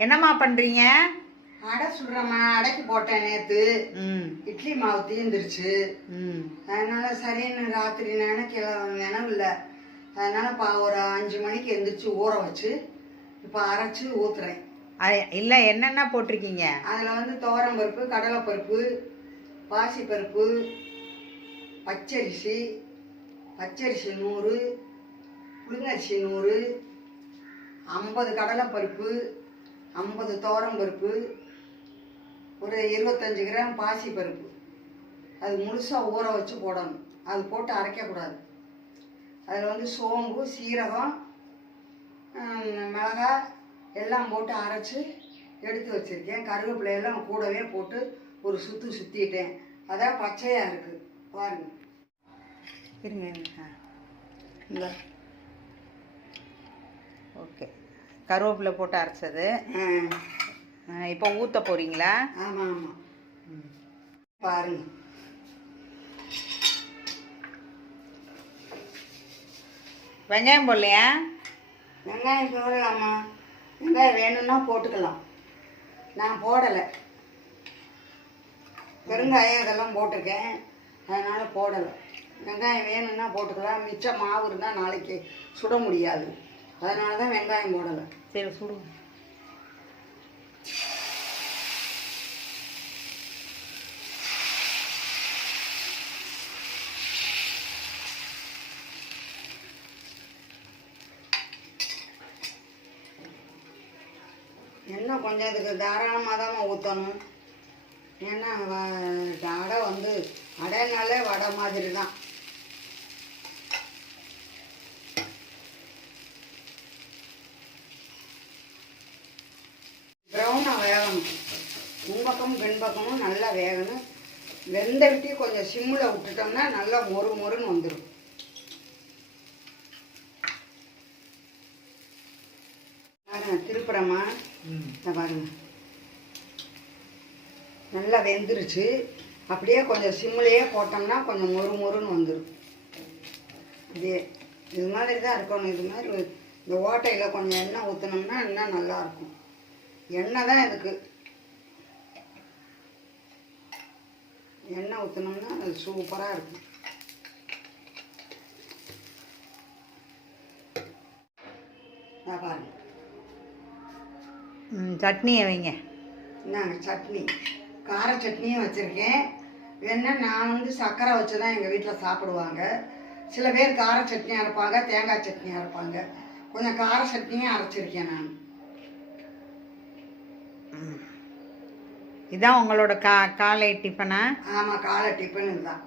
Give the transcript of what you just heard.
என்னம்மா பண்றீங்க? அடை சுடுறேம்மா அடைக்கு போட்டேன் நேத்து. இட்லி மாவு தீர்ந்துருச்சு அதனால சரின்னு ராத்திரி நினைக்கல நினைவு இல்லை. அதனால பா ஒரு அஞ்சு மணிக்கு எந்திரிச்சு ஊற வச்சு இப்போ அரைச்சு ஊத்துறேன். இல்ல என்னென்ன போட்டிருக்கீங்க? அதில் வந்து துவரம் பருப்பு கடலைப்பருப்பு பாசிப்பருப்பு பச்சரிசி பச்சரிசி நூறு புழுங்கரிசி நூறு ஐம்பது கடலைப்பருப்பு ஐம்பது துவரம் பருப்பு ஒரு இருபத்தஞ்சி கிராம் பாசிப்பருப்பு அது முழுசாக ஊற வச்சு போடணும். அது போட்டு அரைக்கக்கூடாது. அதில் வந்து சோம்பு சீரகம் மிளகாய் எல்லாம் போட்டு அரைச்சி எடுத்து வச்சுருக்கேன். கருவேப்பிலையெல்லாம் கூடவே போட்டு ஒரு சுற்று சுற்றிட்டேன் அதான் பச்சையாக இருக்குது பாருங்க. இருங்க இருங்க. இந்த. ஓகே. கருவேப்பிலை போட்டு அரைச்சது. இப்போ ஊத்த போறீங்களா? ஆமாம் ஆமாம் பாருங்க. வெங்காயம் போடலையா? வெங்காயம் போடலாமா? வெங்காயம் வேணும்னா போட்டுக்கலாம். நான் போடலை. பெருங்காயம் இதெல்லாம் போட்டிருக்கேன். அதனால் போடலை. வெங்காயம் வேணும்னா போட்டுக்கலாம். மிச்சம் மாவு இருந்தால் நாளைக்கு சுட முடியாது. அதனால தான் வெங்காயம் போடலை. சரி சுடுங்க என்ன கொஞ்சம் இதுக்கு தாராளமாக தான் ஊற்றணும் ஏன்னா அடை வந்து அடைனாலே வடை மாதிரி தான் வேகணும் பின்பக்கமும் நல்லா வேகணும். வெந்த விட்டி கொஞ்சம் சிம்மில் விட்டுட்டோம்னா நல்லா மொறு மொறுன்னு வந்துடும் பாருங்க திருப்புறமா. பாருங்க. நல்லா வெந்துருச்சு. அப்படியே கொஞ்சம் சிம்மிலேயே போட்டோம்னா கொஞ்சம் மொறு மொறுன்னு வந்துடும் இதே இது மாதிரி தான் இருக்கணும். இது மாதிரி இந்த ஓட்டையில் கொஞ்சம் எண்ணெய் ஊற்றினோம்னா இன்னும் நல்லா இருக்கும். எண்ணெய் தான் இதுக்கு எண்ணெய் ஊற்றினோம்னா அது சூப்பராக இருக்கும் பாருங்க. ம் சட்னியை வைங்க. இந்தாங்க சட்னி. கார சட்னியும் வச்சுருக்கேன். வேணா நான் வந்து சர்க்கரை வச்சு தான் எங்கள் வீட்டில் சாப்பிடுவாங்க. சில பேர் கார சட்னி அரைப்பாங்க தேங்காய் சட்னி அரைப்பாங்க கொஞ்சம் கார சட்னியும் அரைச்சிருக்கேன் நான். இதான் உங்களோட கா காலை டிஃபனா ஆமாம் காலை டிஃபன் இதுதான்